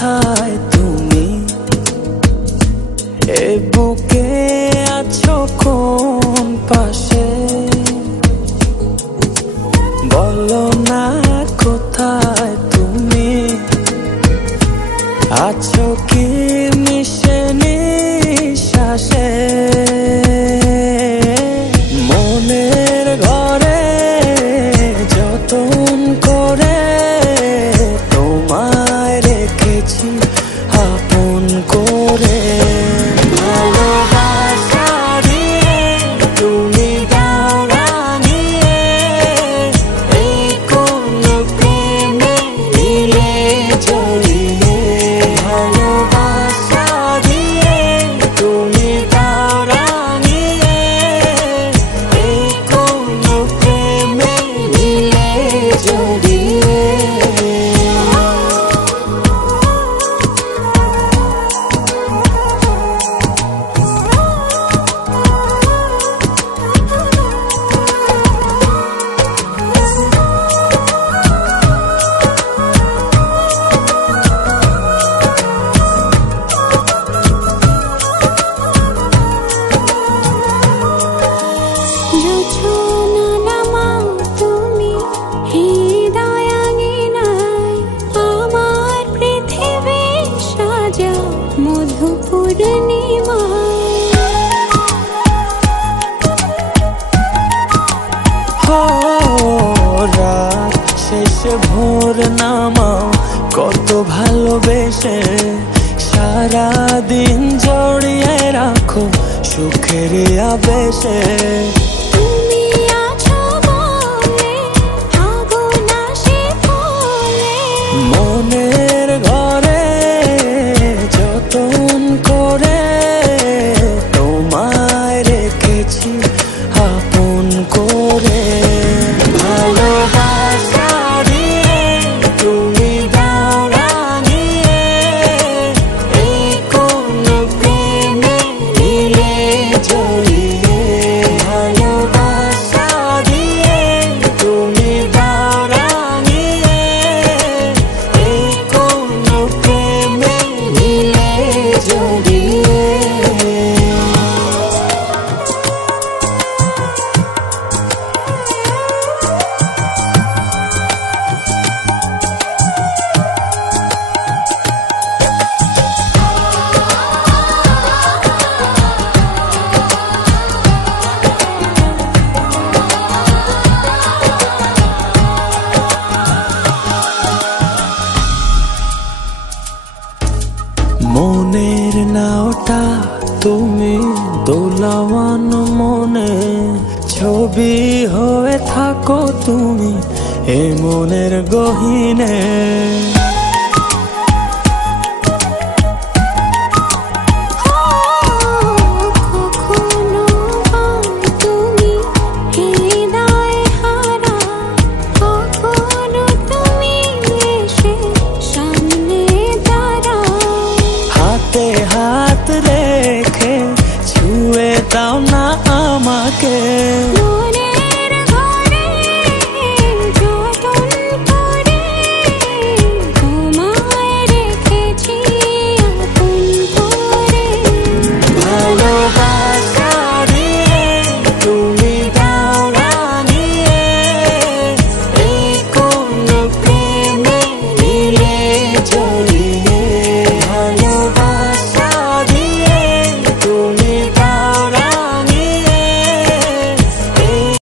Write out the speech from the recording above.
কোথায় তুমি, এ বুকে আছো কোন পাশে, বলো না কোথায় তুমি, আছো কি মিশে নিঃশ্বাসে। মনের ঘরে যতন করে তোমায় রেখেছি আপন করে। ভালোবাসা দিয়ে তুমি দাও রাঙিয়ে, এই কোন প্রেমে দিলে জড়িয়ে। ভালোবাসা দিয়ে তুমি দাও রাঙিয়ে, এই কোন প্রেমে দিলে জড়িয়ে। রাত শেষে ভোর নামাও কত ভালোবেসে, সারাদিন জড়িয়ে রাখো সুখের আবেশে। মনের ঘরে যতন করে তোমায় রেখেছি আপন করে। ভালোবাসা দিয়ে তুমি দাও রাঙিয়ে, এই কোন প্রেমে দিলে জড়িয়ে। ভালোবাসা দিয়ে তুমি দাও রাঙিয়ে, এই কোন প্রেমে দিলে জড়িয়ে। মনের নাওটা তুমি দোলাওয়ান মনে, ছবি হয়ে থাকো তুমি এ মনের গহীনে।